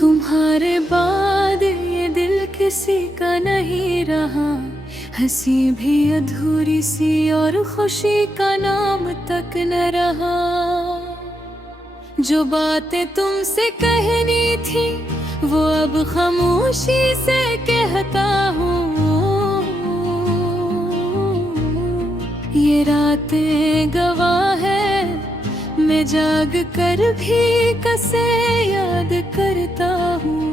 तुम्हारे बाद ये दिल किसी का नहीं रहा, हंसी भी अधूरी सी और खुशी का नाम तक न रहा। जो बातें तुमसे कहनी थी वो अब खामोशी से कहता हूँ। ये रातें गवाह है, मैं जाग कर भी कसे याद करता हूँ।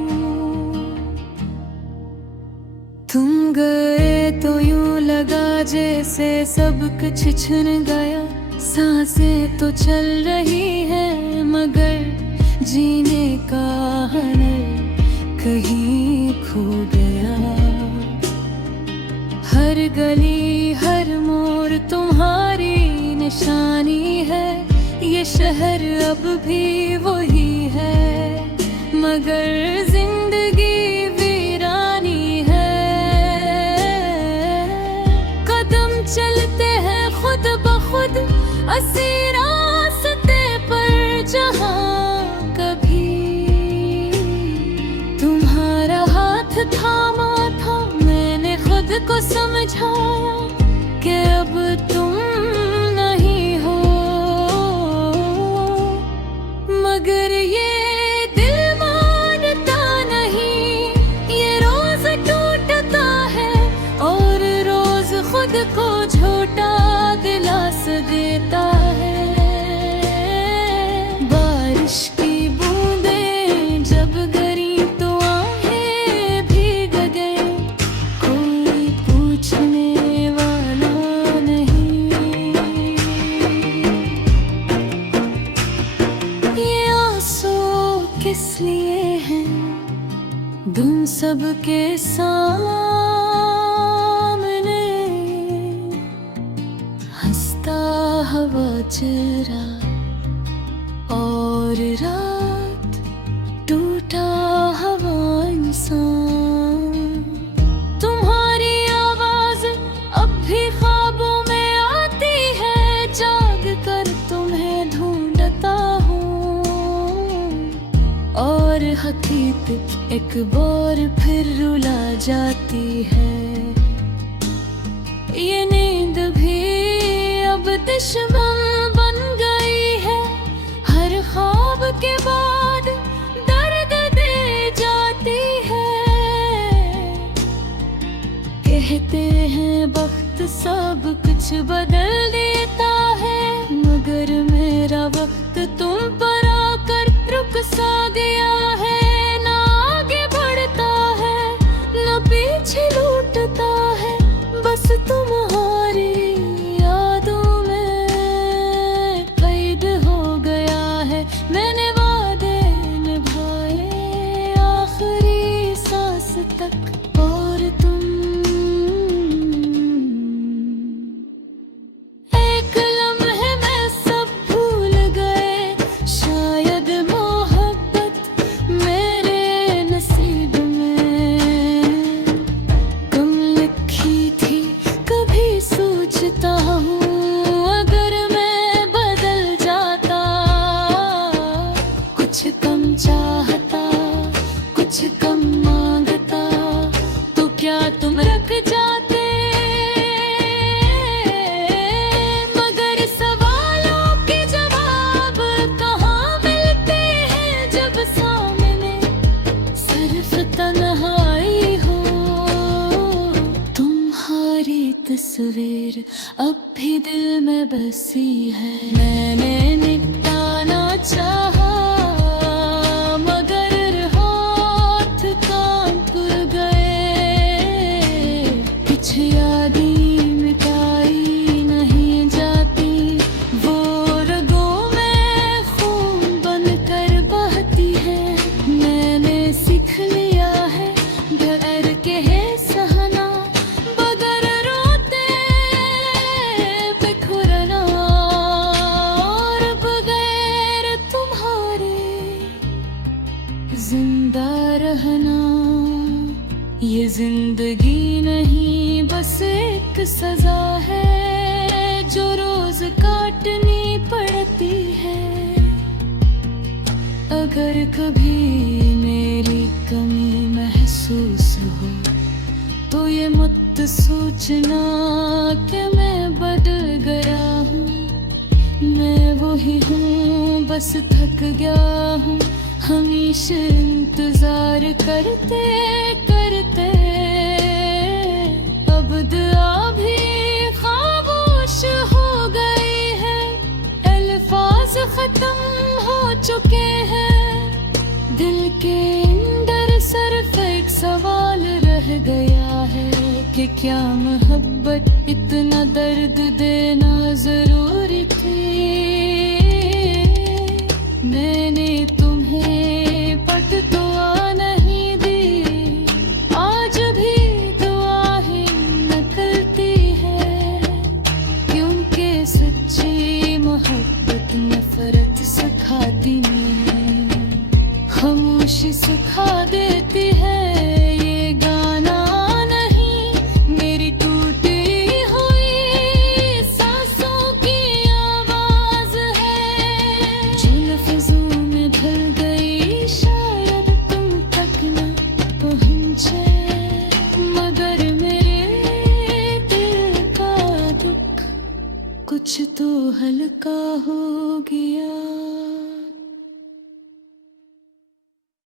तुम गए तो यूं लगा जैसे सब कुछ छिन गया। सांसें तो चल रही है मगर जीने का हुनर कहीं खो गया। हर गली हर मोड़ तुम्हारी निशानी है। ये शहर अब भी वही है मगर जिंदगी वीरानी है। कदम चलते हैं खुद ब खुद असी रास्ते पर, जहाँ कभी तुम्हारा हाथ थामा था मैंने खुद को समझाया कि अब तुम नहीं हो। मगर ये दिल मानता नहीं, ये रोज टूटता है और रोज खुद को झूठा दिलास देता है। बारिश की बूंदें जब गिरी तो आहें भीग गए, कोई पूछने वाला नहीं। ये आंसू किस लिए हैं तुम सबके सामने, हंसता हवा चेहरा और रात टूटा हवा इंसान। तुम्हारी आवाज अब भी ख्वाबों में आती है, जाग कर तुम्हें ढूंढता हूँ। और हकीकत एक बार फिर रुला जाती है। ये नींद भी अब दुश्मन बन गई है, हर ख्वाब के बाद दर्द दे जाती है। कहते हैं वक्त सब कुछ बदल देता है, मगर मेरा वक्त तुम पर आकर रुक सा गया है। ना आगे बढ़ता है ना पीछे लौटता है, बस तुम्हारी यादों में कैद हो गया है। मैंने वादे निभाए आखिरी सांस तक और तुम एक लम्हे में सब भूल गए। शायद मोहब्बत मेरे नसीब में कम लिखी थी, कभी सोचता हूँ अगर मैं बदल जाता। कुछ कम चाहता कुछ कम मांगता तो क्या तुम रख जाते। मगर सवालों के जवाब कहाँ मिलते हैं जब सामने सिर्फ तन्हाई हो। तुम्हारी तस्वीर अब भी दिल में बसी है। मैंने निपटाना चाहा मगर हाथ कांप गए। कुछ यादें मिटाई नहीं जाती, वो रगों में खून बनकर बहती है। मैंने सीख लिया है डर के है सहना, बगैर रोते बिखरना। जिंदगी नहीं बस एक सजा है जो रोज काटनी पड़ती है। अगर कभी मेरी कमी महसूस हो तो ये मत सोचना कि मैं बदल गया हूँ। मैं वही हूँ, बस थक गया हूँ हमेशा इंतजार करते करते। अब दुआ भी खामोश हो गई है, अल्फाज खत्म हो चुके हैं। दिल के अंदर सिर्फ एक सवाल रह गया है कि क्या मोहब्बत इतना दर्द देना जरूरी थी। मैंने तुम्हें पट दुआ नहीं दी, आज भी दुआएं निकलती है, क्योंकि सच्ची मोहब्बत नफरत सिखाती नहीं, खामोशी सिखा देती है। ये गाना नहीं मेरी टूटी हुई सांसों की आवाज है, जो लफ्जों में ढल गई शायद तुम तक न पहुंचे। मगर मेरे दिल का दुख कुछ तो हल्का हो गया।